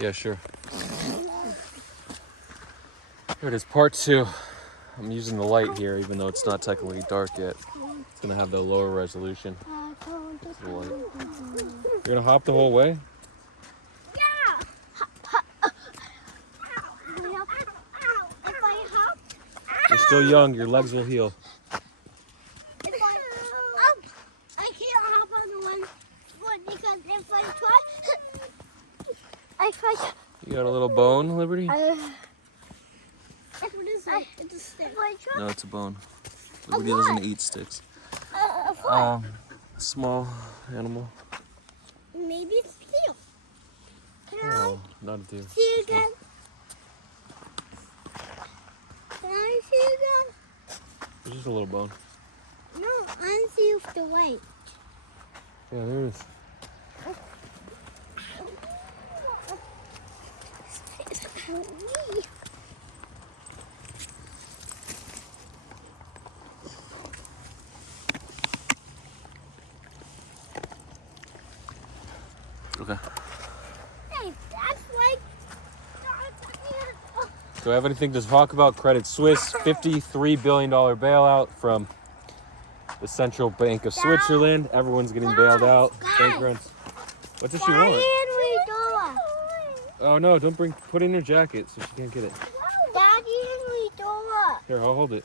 Yeah, sure. Here it is, part 2. I'm using the light here, even though it's not technically dark yet. It's gonna have the lower resolution. The light. You're gonna hop the whole way? You're still young, your legs will heal. I can't hop on the one foot because if I try. You got a little bone, Liberty? What is it? It's a stick. No, it's a bone. Liberty doesn't eat sticks. A Small animal. Maybe it's steel. Can Oh, not a deer. I see you again? Can I see you again? It's just a little bone. No, I see you have to wait. Yeah, there it is. Okay. Hey, that's like. Do I have anything to talk about? Credit Suisse, $53 billion bailout from the Central Bank of Switzerland. Everyone's getting bailed out. Bank runs. What does she Daddy want? and we do it. Oh no, don't put it in her jacket so she can't get it. Daddy and we do it. Here, I'll hold it.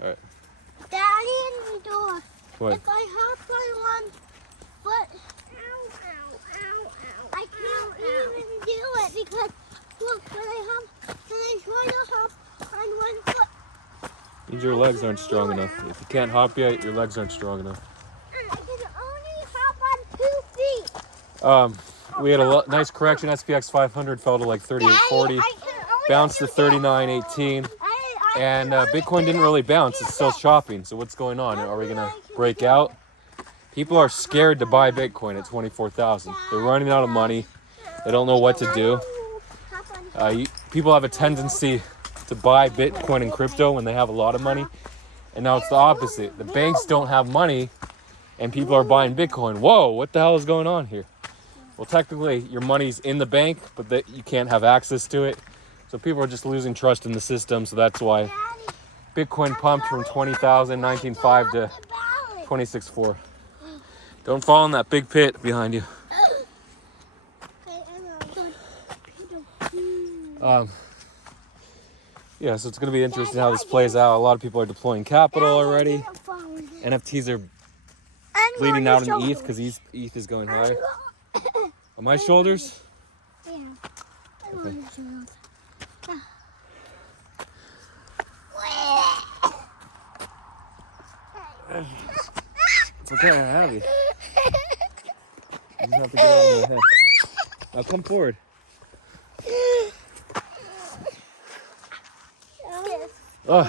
Alright. Daddy and we do it. What? If I hop on one foot, I can't even do it because look, when I try to hop on one foot, Means your legs aren't strong enough. If you can't hop yet, your legs aren't strong enough. I can only hop on 2 feet. We had a nice correction. SPX 500 fell to like 38.40. Bounced to 39.18. And Bitcoin didn't really bounce. It's still shopping. So what's going on? Are we going to break out? People are scared to buy Bitcoin at 24,000. They're running out of money. They don't know what to do. People have a tendency to buy Bitcoin and crypto when they have a lot of money. And now it's the opposite. The banks don't have money and people are buying Bitcoin. Whoa, what the hell is going on here? Well, technically your money's in the bank, but you can't have access to it. So people are just losing trust in the system. So that's why Bitcoin pumped from 20,000, 19.5 to 26.4. Don't fall in that big pit behind you. Yeah, so it's going to be interesting how this plays out. A lot of people are deploying capital already. NFTs are bleeding out in ETH because ETH is going higher. On my shoulders? Yeah. Okay. It's okay, I have you. You just have to get on my head. Now come forward. Oh,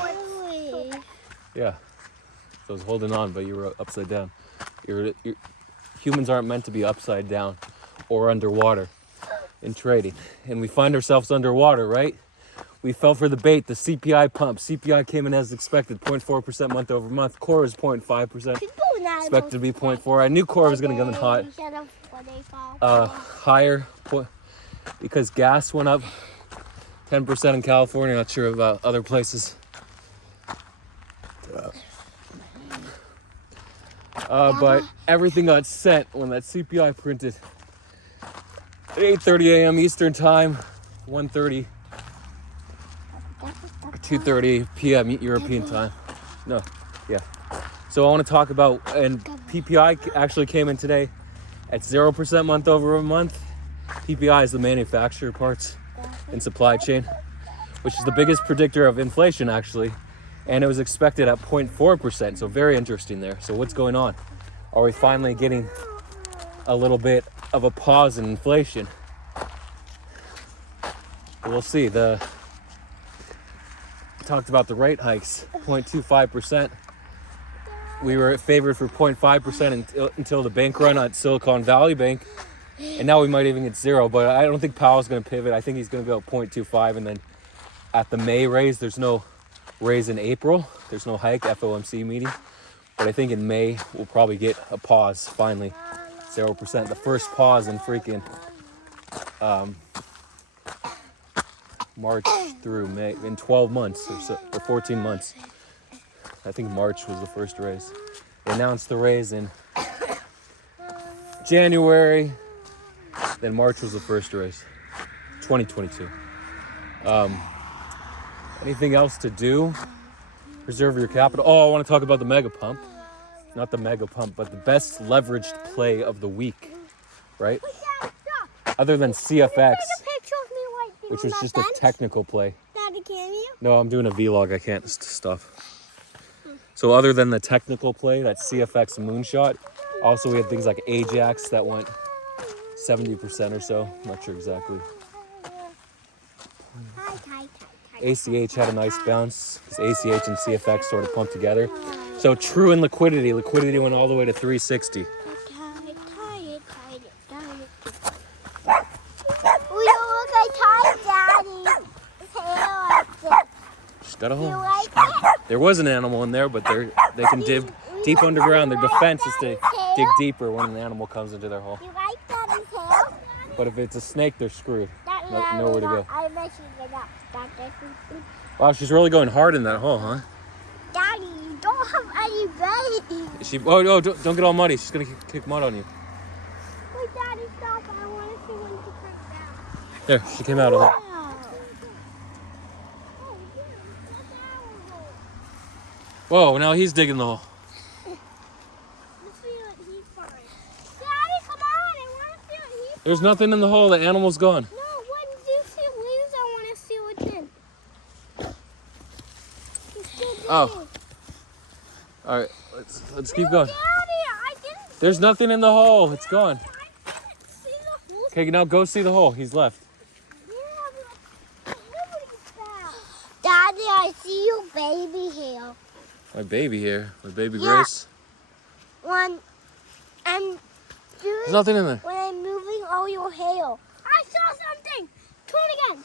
yeah. So I was holding on, but you were upside down. Humans aren't meant to be upside down or underwater in trading. And we find ourselves underwater, right? We fell for the bait, the CPI pump. CPI came in as expected, 0.4% month over month. Core was 0.5%. Expected to be 0.4. I knew core was going to come in hot. Higher, because gas went up 10% in California. Not sure about other places. But everything got sent when that CPI printed. At 8:30 a.m. Eastern time, 1:30. 2:30 p.m. European time. No, yeah. So I want to talk about, and PPI actually came in today at 0% month over month. PPI is the manufacturer parts and supply chain, which is the biggest predictor of inflation actually. And it was expected at 0.4%, so very interesting there. So what's going on? Are we finally getting a little bit of a pause in inflation? We'll see. Talked about the rate hikes, 0.25%. We were favored for 0.5% until the bank run at Silicon Valley Bank. And now we might even get 0, but I don't think Powell's going to pivot. I think he's going to go 0.25, and then at the May raise, there's no raise in April. There's no hike, FOMC meeting. But I think in May, we'll probably get a pause, finally. 0%, the first pause in freaking March through May, in 12 months or so, or 14 months. I think March was the first race. They announced the race in January, then March was the first race, 2022. Anything else to do? Preserve your capital. Oh, I want to talk about the Mega Pump. Not the Mega Pump, but the best leveraged play of the week, right? Other than CFX, which was just a technical play. Daddy, can you? No, I'm doing a vlog. I can't stuff. So other than the technical play, that CFX moonshot, also we had things like Ajax that went 70% or so. I'm not sure exactly. ACH had a nice bounce because ACH and CFX sort of pumped together. So true in liquidity went all the way to 360. She's got a hole. There was an animal in there, but they can dig deep underground. Their defense is to dig deeper when an animal comes into their hole. You like Daddy's hair? But if it's a snake, they're screwed. Nowhere to go. I bet you get up. Wow, she's really going hard in that hole, huh? Daddy, you don't have any babies. Oh, don't get all muddy. She's gonna kick mud on you. Wait, Daddy, stop. I want to see when she comes down. There, she came out of the hole. Whoa, now he's digging the hole. Let's see what he finds. Daddy, come on. I want to see what he finds. There's nothing in the hole. The animal's gone. No, when you see leaves, I want to see what's in. He's still digging. Oh. All right, let's keep going. Daddy, I didn't There's nothing in the hole. It's gone. I didn't see the hole. Okay, now go see the hole. He's left. Daddy, I see your baby here. My baby here. My baby Yeah. Grace. When I'm doing, There's nothing in there. when I'm moving all your hair. I saw something. Turn again.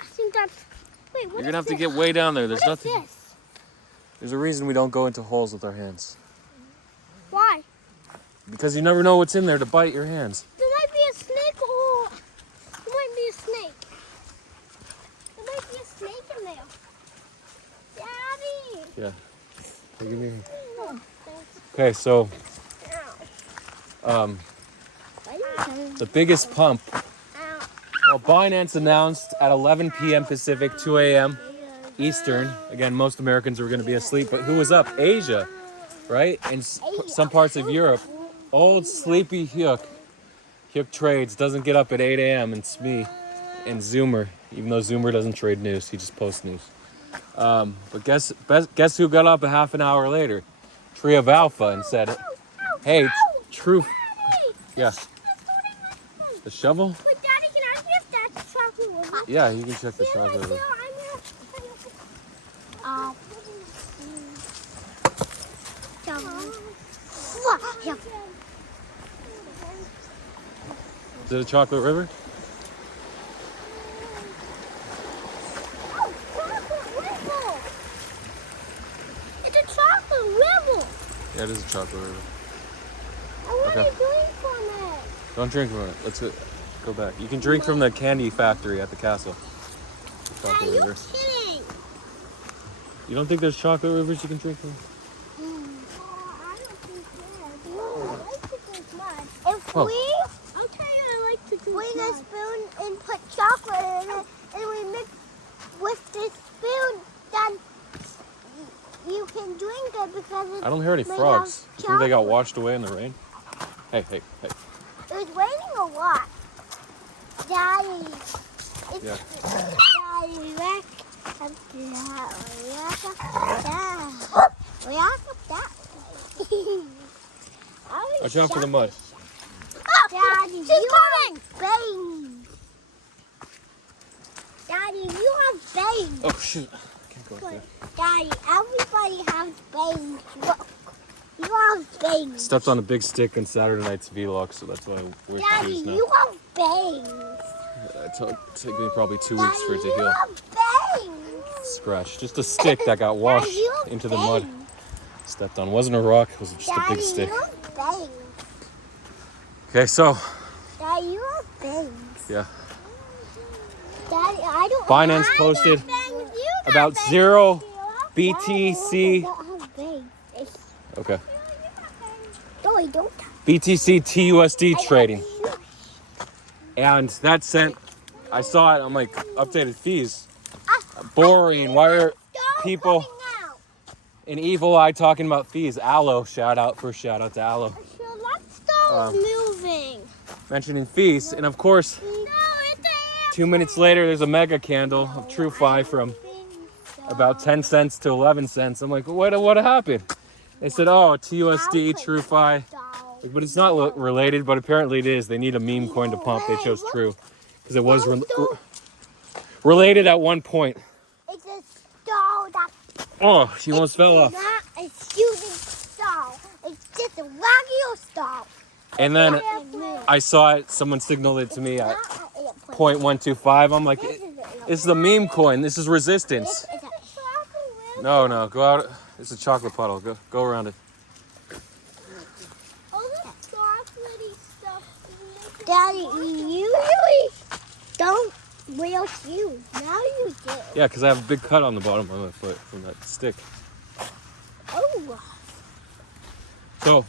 I think that's. Wait, what You're is gonna have to this? get way down there. There's What is nothing. this? There's a reason we don't go into holes with our hands. Why? Because you never know what's in there to bite your hands. There might be a snake or there might be a snake. There might be a snake in there. Daddy. Yeah. Hey, give me your- Oh, thanks. Okay, so Ow. the biggest pump. Ow. Well, Binance announced at 11 p.m. Pacific, 2 a.m. Eastern. Again, most Americans are going to be asleep, but who was up? Asia, right? And some parts of Europe. Old sleepy Hyuk trades doesn't get up at 8 a.m. and it's me and Zoomer, even though Zoomer doesn't trade news, he just posts news. But guess who got up a half an hour later? Tree of Alpha and said, "Hey, true." Daddy. Yeah, That's what I want. the shovel. But Daddy, can I see if that's chocolate with me? Yeah, you can check the Yeah, shovel. I'm gonna. Is it a chocolate river? Oh, chocolate river! It's a chocolate river! Yeah, it is a chocolate river. I want Okay. to drink from it. Don't drink from it. Let's go back. You can drink from the candy factory at the castle. Are Chocolate you river. kidding? You don't think there's chocolate rivers you can drink from? I don't think so. I like to drink mud. If Oh. I'll tell you, I like to drink bring a spoon and put chocolate in it, and we mix with the spoon, then you can drink it because it's I don't hear any made of frogs. You think they got chocolate. washed away in the rain? Hey. It was raining a lot. Daddy. It's, Yeah. Daddy, look. Watch out for the mud. Daddy, you have bangs. Daddy, you have bangs. Oh shoot! I can't go up there. Daddy, everybody has bangs. Look, you have bangs. Stepped on a big stick in Saturday night's vlog, so that's why we're Daddy, confused now. you have bangs. It took me probably 2 weeks for it to Daddy, heal. you have bangs. Scratch. Just a stick that got washed Daddy, you have into the mud. bangs. Stepped on. Wasn't a rock. It was just a Daddy, big stick. you have bangs. Okay, so Yeah. Daddy, I don't. Binance posted about 0 BTC. Okay. No, I don't. BTC TUSD trading. And that sent, I saw it, I'm like, updated fees. Boring. Why are people in Evil Eye talking about fees? Aloe, shout out to Aloe. Let's stop moving. Mentioning fees. And of course, 2 minutes later, there's a mega candle of TrueFi from about 10 cents to 11 cents. I'm like, what happened? They said, oh, TUSD, TrueFi. But it's not related, but apparently it is. They need a meme coin to pump. They chose True because it was related at one point. It's a stall that. Oh, she almost fell off. Not a shooting stall. It's just a regular stall. And then I saw it. Someone signaled it to me at 0.125. I'm like, it's the meme coin. This is resistance. No, go out. It's a chocolate puddle. Go around it. Daddy, you usually don't wear shoes. Now you do. Yeah, because I have a big cut on the bottom of my foot from that stick. Oh. So,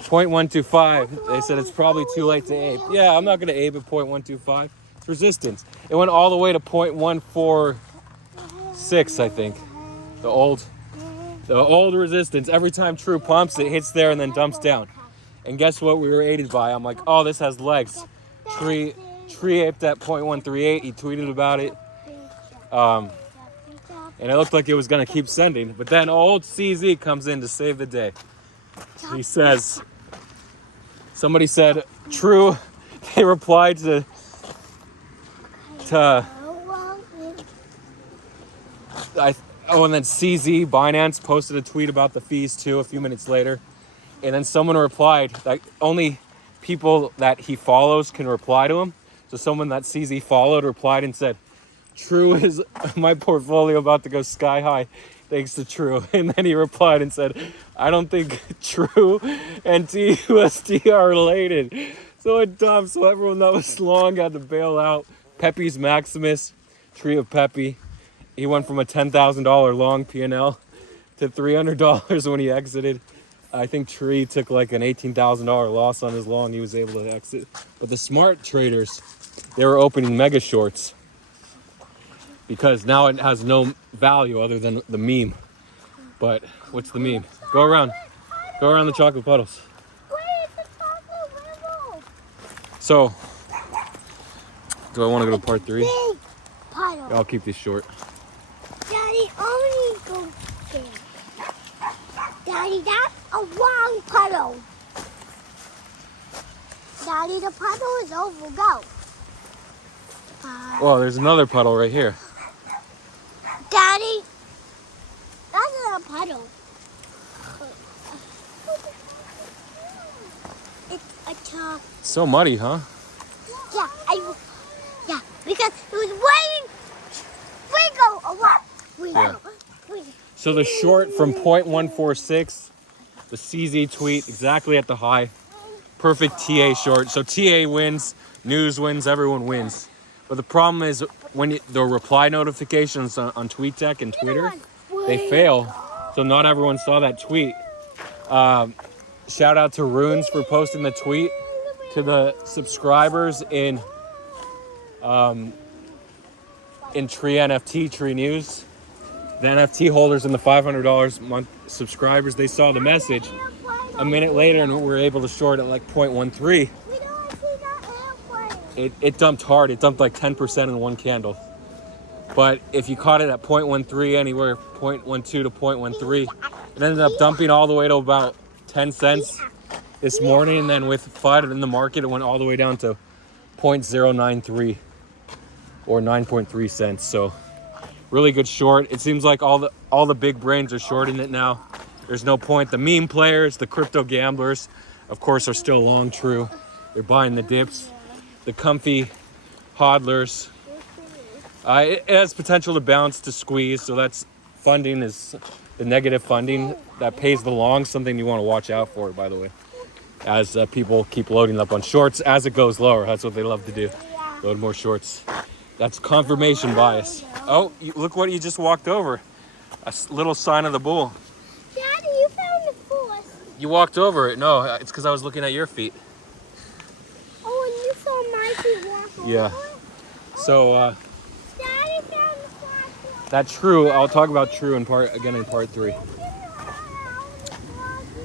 0.125. They said it's probably too late to ape. Yeah, I'm not going to ape at 0.125. It's resistance. It went all the way to 0.146, I think. The old resistance. Every time True pumps, it hits there and then dumps down. And guess what we were aided by? I'm like, oh, this has legs. Tree aped at 0.138. He tweeted about it. And it looked like it was going to keep sending. But then old CZ comes in to save the day. He says, somebody said, True, they replied to and then CZ, Binance, posted a tweet about the fees too a few minutes later. And then someone replied that only people that he follows can reply to him. So someone that CZ followed replied and said, True is my portfolio about to go sky high thanks to True. And then he replied and said, I don't think True and TUSD are related. So it dumped. So everyone that was long had to bail out. Pepe's Maximus, Tree of Pepe. He went from a $10,000 long P&L to $300 when he exited. I think Tree took like an $18,000 loss on his long. He was able to exit. But the smart traders, they were opening mega shorts because now it has no value other than the meme. But what's the meme? Go around the chocolate puddles. So, do I want to go to part 3? I'll keep these short. Daddy, only go there. Daddy, that's a wrong puddle. Daddy, the puddle is over. Go. Well, there's another puddle right here. Daddy, that's not a puddle. It's a top. So muddy, huh? Yeah, because it was raining. Wiggle a lot. Wiggle. So the short from 0.146, the CZ tweet exactly at the high. Perfect TA short. So TA wins, news wins, everyone wins. But the problem is when the reply notifications on TweetDeck and Twitter, they fail. So not everyone saw that tweet. Shout out to Runes for posting the tweet. To the subscribers in Tree NFT, Tree News. The NFT holders and the $500 month subscribers, they saw the message a minute later and we were able to short at like 0.13. It dumped hard. It dumped like 10% in one candle. But if you caught it at 0.13, anywhere 0.12 to 0.13, it ended up dumping all the way to about 10 cents this morning. And then with FUD in the market, it went all the way down to 0.093 or 9.3 cents. So really good short. It seems like all the big brains are shorting it now. There's no point. The meme players, the crypto gamblers, of course, are still long True. They're buying the dips. The comfy hodlers. It has potential to bounce to squeeze. So that's funding is the negative funding that pays the long. Something you want to watch out for, by the way, as people keep loading up on shorts as it goes lower. That's what they love to do. Load more shorts. That's confirmation bias. Oh, look what you just walked over. A little sign of the bull. Daddy, you found the forest. You walked over it. No, it's because I was looking at your feet. Oh, and you saw my feet walk over Yeah. it? So, Daddy found the forest. that true, I'll talk about true in part 3.